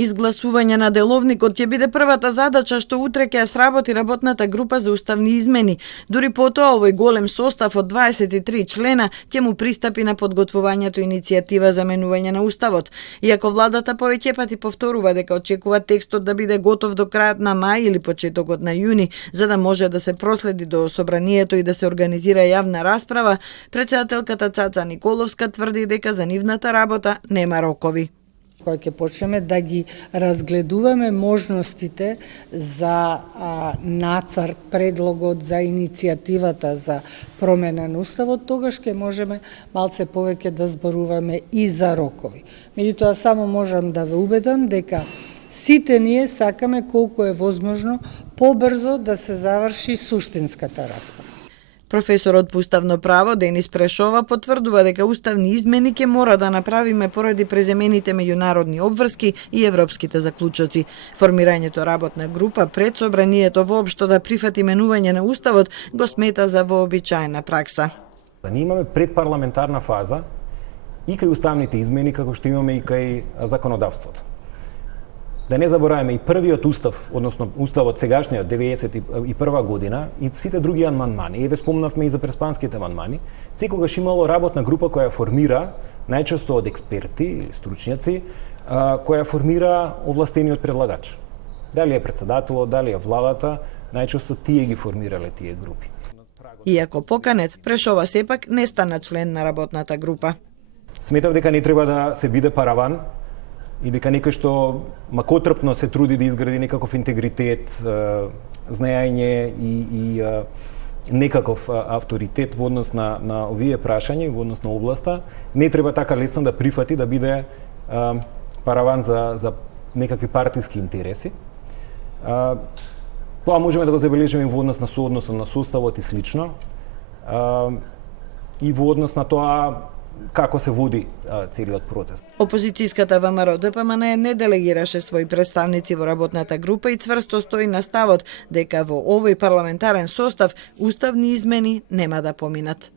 Изгласување на деловникот ќе биде првата задача што утре ќе ја сработи работната група за уставни измени. Дури потоа овој голем состав од 23 члена ќе му пристапи на подготвувањето иницијатива за менување на уставот. Иако владата повеќе пати повторува дека очекува текстот да биде готов до крајот на мај или почетокот на јуни, за да може да се проследи до собранието и да се организира јавна расправа, претседателката Цаца Николовска тврди дека за нивната работа нема рокови. Кога ќе почнеме да ги разгледуваме можностите за нацрт, предлогот за иницијативата за промена на уставот, тогаш ќе можеме малце повеќе да зборуваме и за рокови. Меѓутоа само можам да ве убедам дека сите ние сакаме колку е возможно побрзо да се заврши суштинската расправа. Професорот по уставно право Денис Прешова потврдува дека уставни измени ќе мора да направиме поради преземените меѓународни обврски и европските заклучоци. Формирањето работна група пред собранието воопшто да прифати менување на уставот го смета за вообичаена пракса. Ние имаме предпарламентарна фаза и кај уставните измени како што имаме и кај законодавството. Да не забораваме и првиот устав, односно уставот сегашниот 91 година и сите други амандмани. Еве спомнавме и за преспанските амандмани. Секогаш имало работна група која формира, најчесто од експерти или стручњаци, која формира овластениот предлагач. Дали е претседателот, дали е владата, најчесто тие ги формирале тие групи. Иако поканет, Прешова сепак не стана член на работната група. Сметав дека не треба да се биде параван и дека некој што макотрпно се труди да изгради некаков интегритет, знаење и некаков авторитет во однос на овие прашања, во однос на областа, не треба така лесно да прифати да биде параван за некакви партиски интереси. Тоа можеме да го забележиме во однос на соодносот на составот и слично. И во однос на тоа како се води целиот процес. Опозицијската ВМРО ДПМН не делегираше своји представници во работната група и цврсто стои на ставот дека во овој парламентарен состав уставни измени нема да поминат.